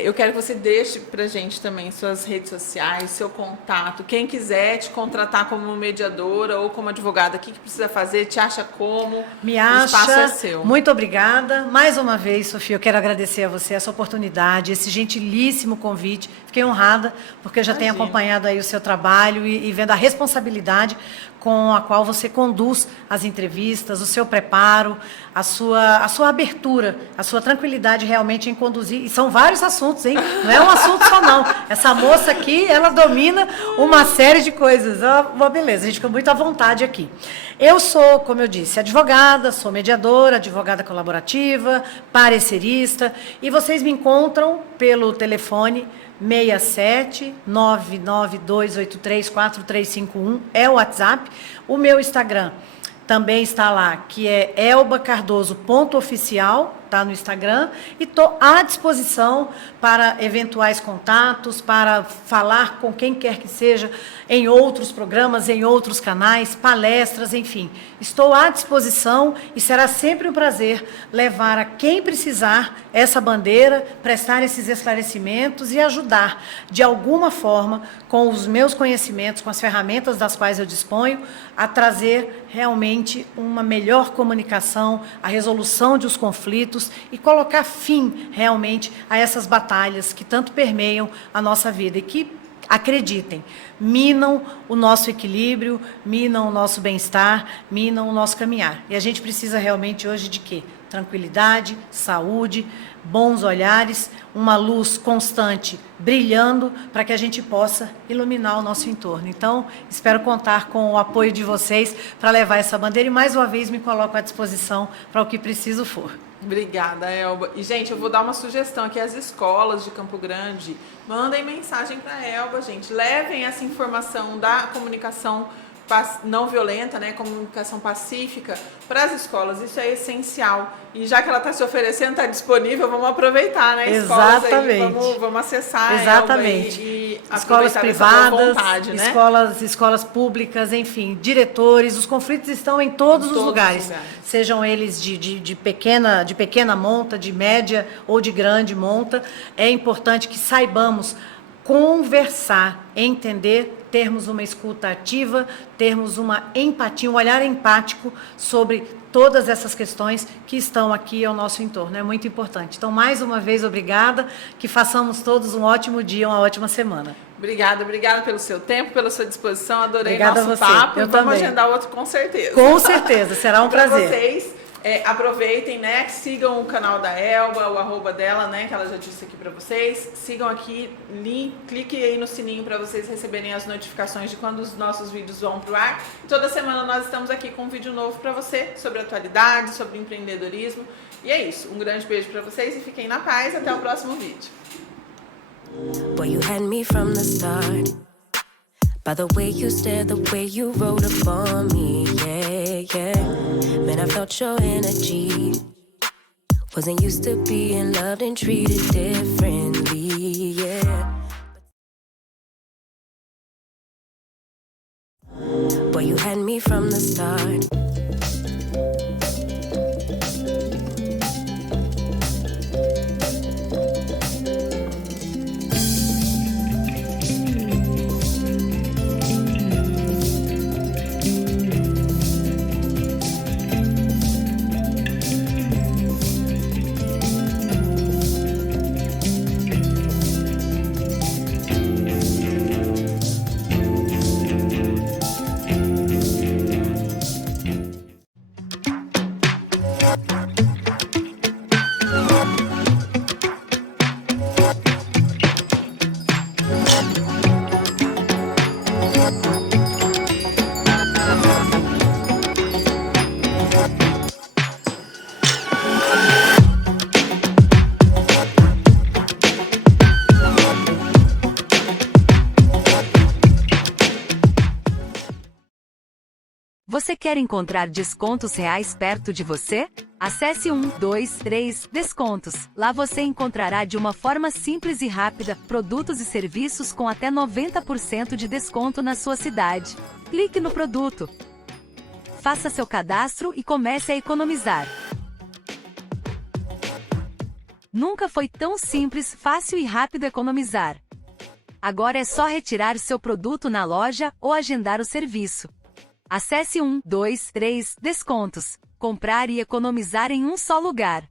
Eu quero que você deixe pra gente também suas redes sociais, seu contato. Quem quiser te contratar como mediadora ou como advogada, o que precisa fazer? Te acha como? Me acha. O espaço é seu. Muito obrigada. Mais uma vez, Sofia, eu quero agradecer a você essa oportunidade, esse gentilíssimo convite. Fiquei honrada, porque eu já tenho acompanhado aí o seu trabalho e vendo a responsabilidade com a qual você conduz as entrevistas, o seu preparo, a sua abertura, a sua tranquilidade realmente em conduzir. E são vários assuntos, hein? Não é um assunto só, não. Essa moça aqui, ela domina uma série de coisas. Uma beleza, a gente fica muito à vontade aqui. Eu sou, como eu disse, advogada, sou mediadora, advogada colaborativa, parecerista, e vocês me encontram pelo telefone 67-99283-4351, é o WhatsApp. O meu Instagram também está lá, que é elbacardoso.oficial, tá no Instagram, e estou à disposição para eventuais contatos, para falar com quem quer que seja em outros programas, em outros canais, palestras, enfim. Estou à disposição e será sempre um prazer levar a quem precisar essa bandeira, prestar esses esclarecimentos e ajudar, de alguma forma, com os meus conhecimentos, com as ferramentas das quais eu disponho, a trazer realmente uma melhor comunicação, a resolução de os conflitos e colocar fim realmente a essas batalhas que tanto permeiam a nossa vida e que, acreditem, minam o nosso equilíbrio, minam o nosso bem-estar, minam o nosso caminhar. E a gente precisa realmente hoje de quê? Tranquilidade, saúde, bons olhares, uma luz constante brilhando para que a gente possa iluminar o nosso entorno. Então, espero contar com o apoio de vocês para levar essa bandeira e mais uma vez me coloco à disposição para o que preciso for. Obrigada, Elba. E, gente, eu vou dar uma sugestão aqui. As escolas de Campo Grande, mandem mensagem para a Elba, gente. Levem essa informação da comunicação não violenta, né, comunicação pacífica para as escolas. Isso é essencial. E já que ela está se oferecendo, está disponível, vamos aproveitar, né? Exatamente. Aí, vamos acessar. Exatamente. E escolas privadas, vontade, né? escolas públicas, enfim, diretores. Os conflitos estão em todos os lugares. Sejam eles de pequena monta, de média ou de grande monta. É importante que saibamos conversar, entender, termos uma escuta ativa, termos uma empatia, um olhar empático sobre todas essas questões que estão aqui ao nosso entorno. É muito importante. Então, mais uma vez, obrigada, que façamos todos um ótimo dia, uma ótima semana. Obrigada pelo seu tempo, pela sua disposição, adorei obrigada nosso a você. papo. Eu vamos também. agendar outro com certeza. Com certeza, será um prazer. Para vocês, Aproveitem, né? Sigam o canal da Elba, o @ dela, né? Que ela já disse aqui pra vocês. Sigam aqui, cliquem aí no sininho pra vocês receberem as notificações de quando os nossos vídeos vão pro ar. E toda semana nós estamos aqui com um vídeo novo pra você, sobre atualidade, sobre empreendedorismo. E é isso. Um grande beijo pra vocês e fiquem na paz. Até o próximo vídeo. Boy, you had me from the start. By the way you stared, the way you wrote upon me, yeah, yeah. Man, I felt your energy. Wasn't used to being loved and treated differently, yeah. Boy, you had me from the start. Você quer encontrar descontos reais perto de você? Acesse 123 Descontos. Lá você encontrará de uma forma simples e rápida produtos e serviços com até 90% de desconto na sua cidade. Clique no produto. Faça seu cadastro e comece a economizar. Nunca foi tão simples, fácil e rápido economizar. Agora é só retirar seu produto na loja ou agendar o serviço. Acesse 123 Descontos. Comprar e economizar em um só lugar.